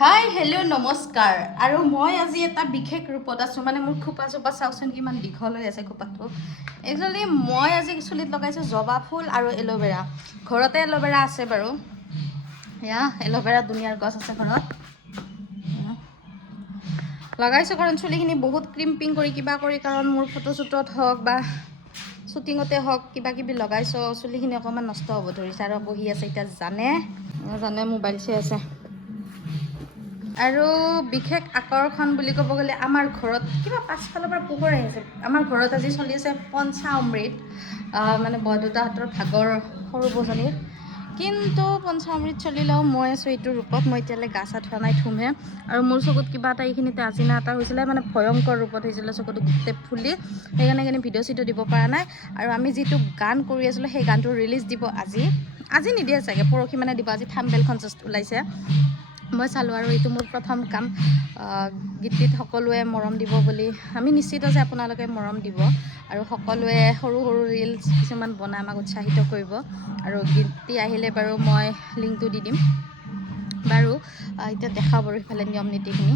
hi hello' নমস্কাৰ আৰু মই আজি এটা বিশেষ ৰূপত আছোঁ মানে মোৰ খোপা চোপা চাওকচোন কিমান দীঘল হৈ আছে খোপাটো একচুৱেলি মই আজি চুলিত লগাইছোঁ জবা ফুল আৰু এল'ভেৰা ঘৰতে এল'ভেৰা আছে বাৰু এয়া এল'ভেৰা দুনিয়াৰ গছ আছে ঘৰত লগাইছোঁ কাৰণ চুলিখিনি বহুত ক্ৰিম্পিং কৰি কিবা কৰি কাৰণ মোৰ ফটোশ্বুটত হওক বা শ্বুটিঙতে হওক কিবা কিবি লগাইছোঁ চুলিখিনি অকণমান নষ্ট হ'ব ধৰিছে আৰু বহি আছে এতিয়া জানে মোবাইল চাই আছে আৰু বিশেষ আকৰ্ষণ বুলি ক'ব গ'লে আমাৰ ঘৰত কিবা পাছফালৰ পৰা পোহৰ আহিছে আমাৰ ঘৰত আজি চলি আছে পঞ্চামৃত মানে বৰদেউতাহঁতৰ ভাগৰ সৰু বজনীৰ কিন্তু পঞ্চামৃত চলিলেও মই আছোঁ এইটো ৰূপত মই এতিয়ালৈ গা চা ধোৱা নাই ধুমহে আৰু মোৰ চকুত কিবা এটা এইখিনিতে আজিনা এটা হৈছিলে মানে ভয়ংকৰ ৰূপত হৈছিলে চকুটো গোটেই ফুলি সেইকাৰণে ভিডিঅ' চিডিঅ' দিব পৰা নাই আৰু আমি যিটো গান কৰি আছিলোঁ সেই গানটো ৰিলিজ দিব আজি নিদিয়ে চাগে পৰহি মানে দিব আজি থাম্বনেইলখন জাষ্ট ওলাইছে মই চালোঁ আৰু এইটো মোৰ প্ৰথম কাম গীতটিত সকলোৱে মৰম দিব বুলি আমি নিশ্চিত যে আপোনালোকে মৰম দিব আৰু সকলোৱে সৰু সৰু ৰিলচ কিছুমান বনাই আমাক উৎসাহিত কৰিব আৰু গীতটি আহিলে বাৰু মই লিংকটো দি দিম বাৰু এতিয়া দেখাওঁ বাৰু ইফালে নিয়ম নীতিখিনি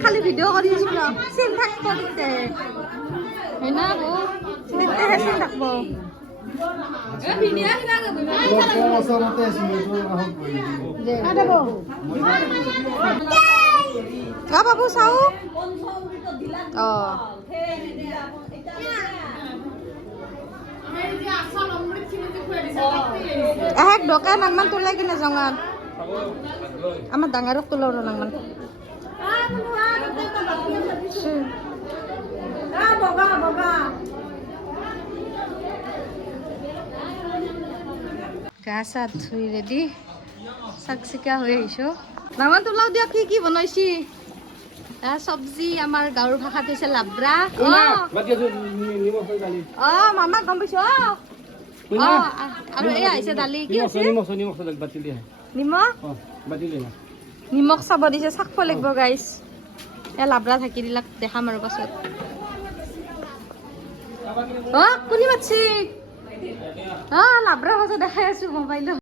খালি ভিডিঅ' কৰি আছো ন চিন থাকিব দিছে হয় না বৌ তেতিয়াহে চিন থাকিব বাবু চাও দোকান আগমান তোলাই কিনে জঙাত আমার ডাঙারক তোলা নাংমান গা চা ধুই ৰেডি চাকচিকা হৈ আহিছোঁ নামান তোলাও দিয়া কি বনাইছি চব্জি আমাৰ গাঁৱৰ ভাষাত হৈছে লাব্ৰা মামা গম পাইছো আৰু এই আহিছে দালি কি আছে নিমখ চাব দিছে চাকব লাগিব গাইছ লাব্ৰা থাকি দিলাক দেখাম আৰু পাছত কোনে মাতছি লাব্ৰা পাছত দেখাই আছো মোবাইলত